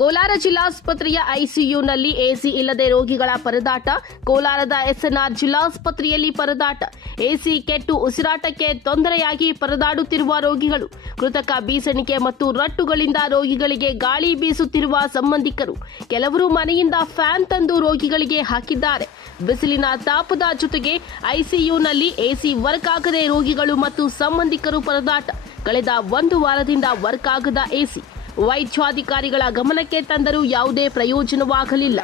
Kolar ಜಿಲ್ಲಾಸ್ಪತ್ರೆಯ ಐಸಿಯುನಲ್ಲಿ AC ಇಲ್ಲದೆ ರೋಗಿಗಳ ಪರದಾಟ. ಕೋಲಾರದ ಎಸ್ಎನ್ಆರ್ ಜಿಲ್ಲಾಸ್ಪತ್ರೆಯಲ್ಲಿ ಪರದಾಟ. ಎಸಿ ಕೆಟ್ಟು ಉಸಿರಾಟಕ್ಕೆ ತೊಂದರೆಯಾಗಿ ಪರದಾಡುತ್ತಿರುವ ರೋಗಿಗಳು, ಕೃತಕ ಬೀಸಣಿಕೆ ಮತ್ತು ರಟ್ಟುಗಳಿಂದ ರೋಗಿಗಳಿಗೆ ಗಾಳಿ ಬೀಸುತ್ತಿರುವ ಸಂಬಂಧಿಕರು ಕೆಲವರು ಮನೆಯಿಂದ ಫ್ಯಾನ್ ತಂದು ರೋಗಿಗಳಿಗೆ ಹಾಕಿದ್ದಾರೆ. ಬಿಸಿಲಿನ ತಾಪದ ಜೊತೆಗೆ ಐಸಿಯುನಲ್ಲಿ ಎಸಿ ವರ್ಕ್ ಆಗದೆ ರೋಗಿಗಳು ಮತ್ತು ಸಂಬಂಧಿಕರು ಪರದಾಟ. ಕಳೆದ ಒಂದು ವಾರದಿಂದ ವರ್ಕ್ ಆಗದ ಎಸಿ ವೈದ್ಯಾಧಿಕಾರಿಗಳ ಗಮನಕ್ಕೆ ತಂದರೂ ಯಾವುದೇ ಪ್ರಯೋಜನವಾಗಲಿಲ್ಲ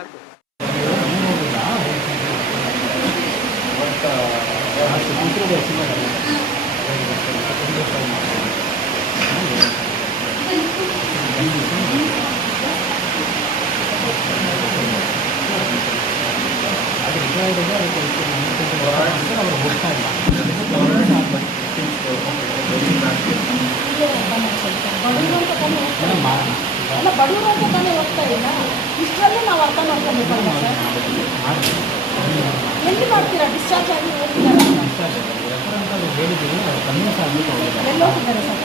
ಅಲ್ಲ ಬಡವರು ಅಂತ ತಾನೇ ಹೋಗ್ತಾ ಇಲ್ಲ ಇಷ್ಟರಲ್ಲೂ ನಾವು ಅರ್ಥ ಮಾಡ್ಕೊಬೇಕಲ್ವ ಸರ್ ಎಲ್ಲಿ ಮಾಡ್ತೀರಾ? ಡಿಸ್ಚಾರ್ಜ್ ಆಗಿ ಹೋಗ್ತೀರಾ? ಎಲ್ಲಿ ಹೋಗ್ತಾರೆ ಸರ್?